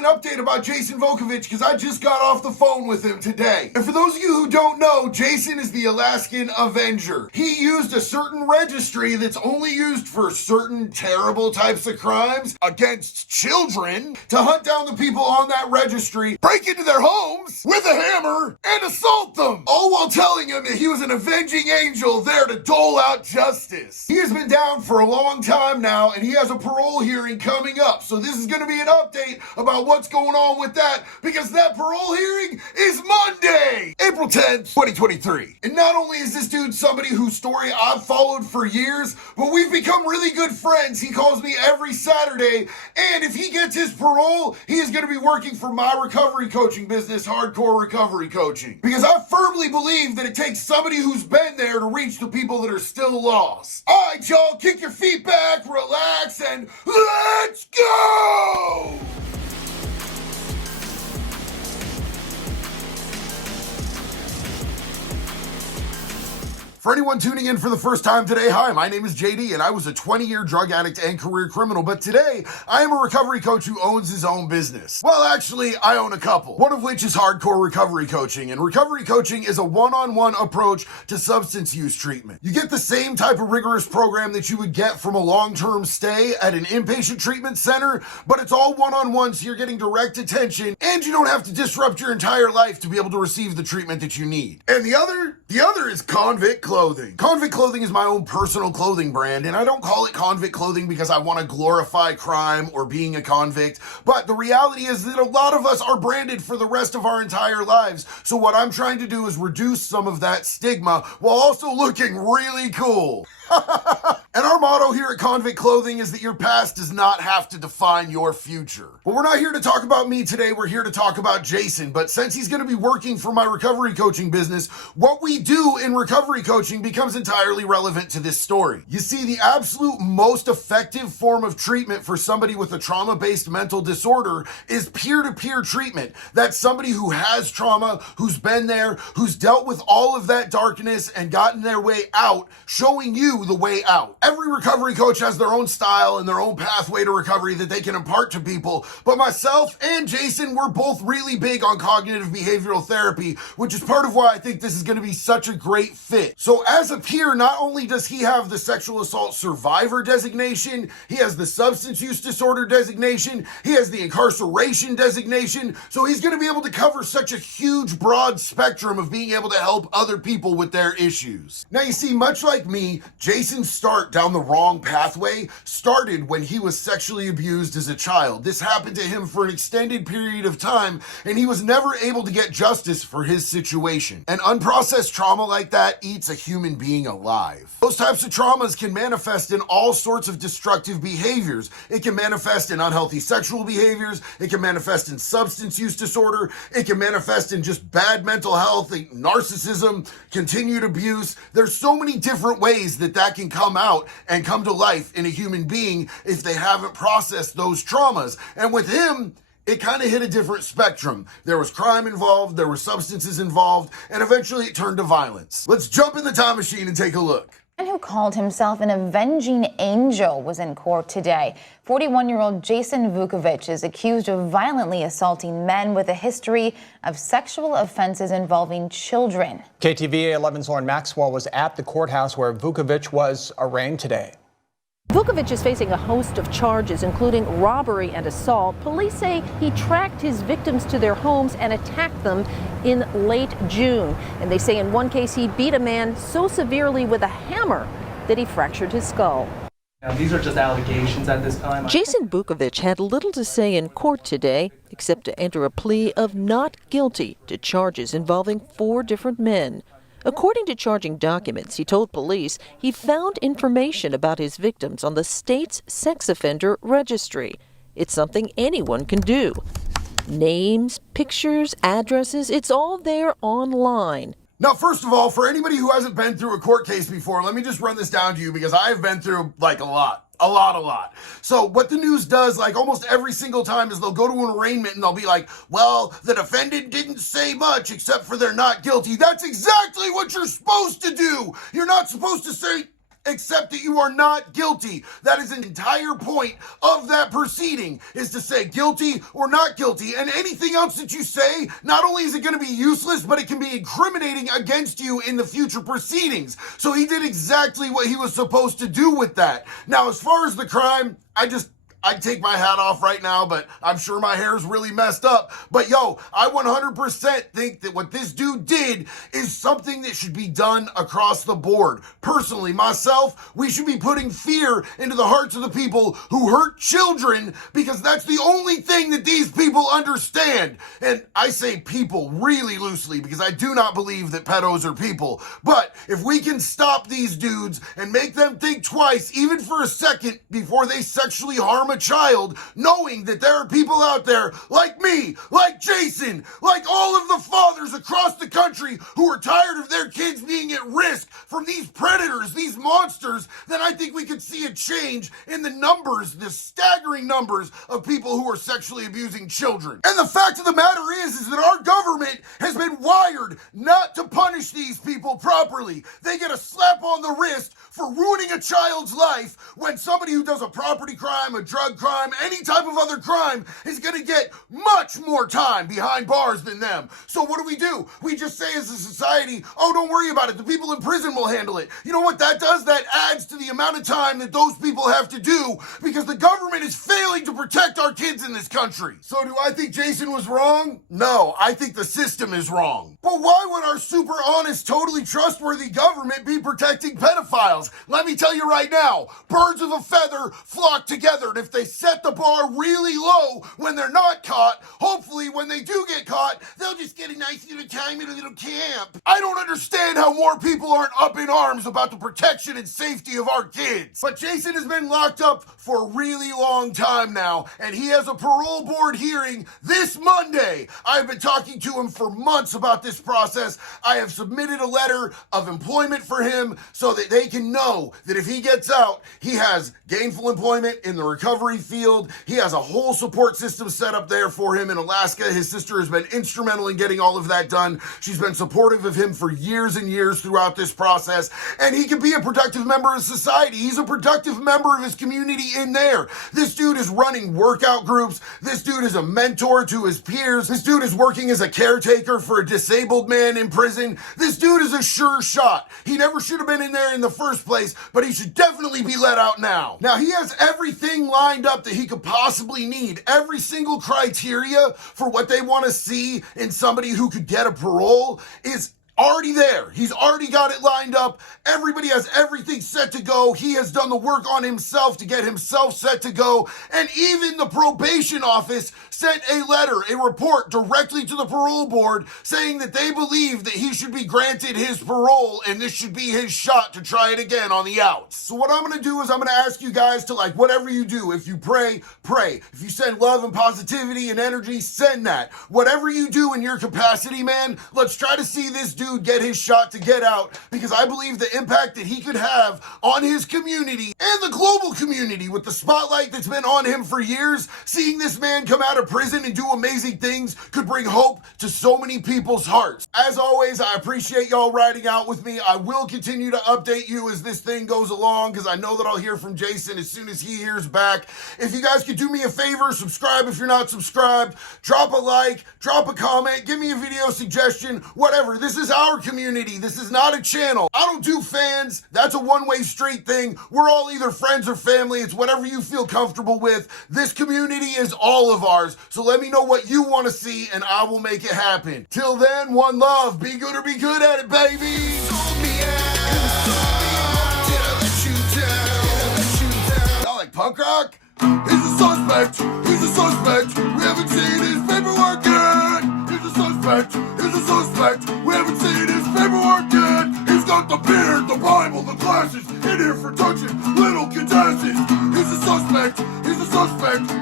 an update about Jason Vukovic because I just got off the phone with him today. And for those of you who don't know, Jason is the Alaskan Avenger. He used a certain registry that's only used for certain terrible types of crimes against children to hunt down the people on that registry, break into their homes with a hammer, and assault them, all while telling him that he was an avenging angel there to dole out justice. He has been down for a long time now, and he has a parole hearing coming up. So this is going to be an update about what's going on with that, because that parole hearing is Monday, April 10th, 2023. And not only is this dude somebody whose story I've followed for years, but we've become really good friends. He calls me every Saturday, and if he gets his parole, he is going to be working for my recovery coaching business, Hardcore Recovery Coaching. Because I firmly believe that it takes somebody who's been there to reach the people that are still lost. All right, y'all, kick your feet back, relax, and let's go! For anyone tuning in for the first time today, hi, my name is JD, and I was a 20-year drug addict and career criminal, but today, I am a recovery coach who owns his own business. Well, actually, I own a couple, one of which is Hardcore Recovery Coaching, and recovery coaching is a one-on-one approach to substance use treatment. You get the same type of rigorous program that you would get from a long-term stay at an inpatient treatment center, but it's all one-on-one, so you're getting direct attention, and you don't have to disrupt your entire life to be able to receive the treatment that you need. And the other is Convict Clothing. Convict Clothing is my own personal clothing brand, and I don't call it Convict Clothing because I want to glorify crime or being a convict, but the reality is that a lot of us are branded for the rest of our entire lives, so what I'm trying to do is reduce some of that stigma while also looking really cool. And our motto here at Convict Clothing is that your past does not have to define your future. But we're not here to talk about me today, we're here to talk about Jason. But since he's going to be working for my recovery coaching business, what we do in recovery coaching becomes entirely relevant to this story. You see, the absolute most effective form of treatment for somebody with a trauma-based mental disorder is peer-to-peer treatment. That's somebody who has trauma, who's been there, who's dealt with all of that darkness and gotten their way out, showing you the way out. Every recovery coach has their own style and their own pathway to recovery that they can impart to people, but myself and Jason, we're both really big on cognitive behavioral therapy, which is part of why I think this is going to be such a great fit. So as a peer, not only does he have the sexual assault survivor designation, he has the substance use disorder designation, he has the incarceration designation, so he's going to be able to cover such a huge, broad spectrum of being able to help other people with their issues. Now you see, much like me, Jason's start down the wrong pathway started when he was sexually abused as a child. This happened to him for an extended period of time, and he was never able to get justice for his situation. And unprocessed trauma like that eats a human being alive. Those types of traumas can manifest in all sorts of destructive behaviors. It can manifest in unhealthy sexual behaviors, it can manifest in substance use disorder, it can manifest in just bad mental health, like narcissism, continued abuse. There's so many different ways that can come out and come to life in a human being if they haven't processed those traumas. And with him, it kind of hit a different spectrum. There was crime involved, there were substances involved, and eventually it turned to violence. Let's jump in the time machine and take a look. The man who called himself an avenging angel was in court today. 41-year-old Jason Vukovic is accused of violently assaulting men with a history of sexual offenses involving children. KTVA 11's Lauren Maxwell was at the courthouse where Vukovic was arraigned today. Vukovic is facing a host of charges, including robbery and assault. Police say he tracked his victims to their homes and attacked them in late June. And they say in one case he beat a man so severely with a hammer that he fractured his skull. Now, these are just allegations at this time. Jason Vukovic had little to say in court today, except to enter a plea of not guilty to charges involving 4 different men. According to charging documents, he told police he found information about his victims on the state's sex offender registry. It's something anyone can do. Names, pictures, addresses, it's all there online. Now, first of all, for anybody who hasn't been through a court case before, let me just run this down to you because I've been through like a lot. So what the news does, like almost every single time, is they'll go to an arraignment and they'll be like, well, the defendant didn't say much except for they're not guilty. That's exactly what you're supposed to do. You're not supposed to say accept that you are not guilty. That is an entire point of that proceeding, is to say guilty or not guilty. And anything else that you say, not only is it going to be useless, but it can be incriminating against you in the future proceedings. So he did exactly what he was supposed to do with that. Now, as far as the crime, I'd take my hat off right now, but I'm sure my hair's really messed up. But yo, I 100% think that what this dude did is something that should be done across the board. Personally, myself, we should be putting fear into the hearts of the people who hurt children, because that's the only thing that these people understand. And I say people really loosely because I do not believe that pedos are people. But if we can stop these dudes and make them think twice, even for a second, before they sexually harm a child, knowing that there are people out there like me, like Jason, like all of the fathers across the country who are tired of their kids being at risk from these predators, these monsters, then I think we could see a change in the numbers, the staggering numbers of people who are sexually abusing children. And the fact of the matter is that our government has been wired not to punish these people properly. They get a slap on the wrist for ruining a child's life, when somebody who does a property crime, a drug crime, any type of other crime is going to get much more time behind bars than them. So what do? We just say as a society, oh, don't worry about it. The people in prison will handle it. You know what that does? That adds to the amount of time that those people have to do, because the government is failing to protect our kids in this country. So do I think Jason was wrong? No, I think the system is wrong. But why would our super honest, totally trustworthy government be protecting pedophiles? Let me tell you right now, birds of a feather flock together. And if they set the bar really low when they're not caught, hopefully when they do get caught, they'll just get a nice little time in a little camp. I don't understand how more people aren't up in arms about the protection and safety of our kids. But Jason has been locked up for a really long time now, and he has a parole board hearing this Monday. I've been talking to him for months about this process. I have submitted a letter of employment for him so that they can know that if he gets out, he has gainful employment in the recovery field. He has a whole support system set up there for him in Alaska. His sister has been instrumental in getting all of that done. She's been supportive of him for years and years throughout this process, and he can be a productive member of society. He's a productive member of his community in there. This dude is running workout groups. This dude is a mentor to his peers. This dude is working as a caretaker for a disabled man in prison. This dude is a sure shot. He never should have been in there in the first place, but he should definitely be let out now. Now, he has everything lined up that he could possibly need. Every single criteria for what they want to see in somebody who could get a parole is already there. He's already got it lined up. Everybody has everything set to go. He has done the work on himself to get himself set to go. And even the probation office sent a letter, a report directly to the parole board saying that they believe that he should be granted his parole and this should be his shot to try it again on the outs. So what I'm going to do is I'm going to ask you guys to, like, whatever you do, if you pray, pray. If you send love and positivity and energy, send that. Whatever you do in your capacity, man, let's try to see this dude get his shot to get out, because I believe the impact that he could have on his community and the global community with the spotlight that's been on him for years, seeing this man come out of prison and do amazing things could bring hope to so many people's hearts. As always, I appreciate y'all riding out with me. I will continue to update you as this thing goes along, because I know that I'll hear from Jason as soon as he hears back. If you guys could do me a favor, subscribe if you're not subscribed, drop a like, drop a comment, give me a video suggestion, whatever. This is our community. This is not a channel. I don't do fans. That's a one-way street thing. We're all either friends or family. It's whatever you feel comfortable with. This community is all of ours. So let me know what you want to see and I will make it happen. Till then, one love. Be good or be good at it, baby. Y'all like punk rock? He's a suspect. He's a suspect. We haven't seen his paperwork yet. He's a suspect. He's a suspect. We haven't seen his paperwork yet. He's got the beard, the Bible, the glasses. In here for touching little contestants. He's a suspect. He's a suspect.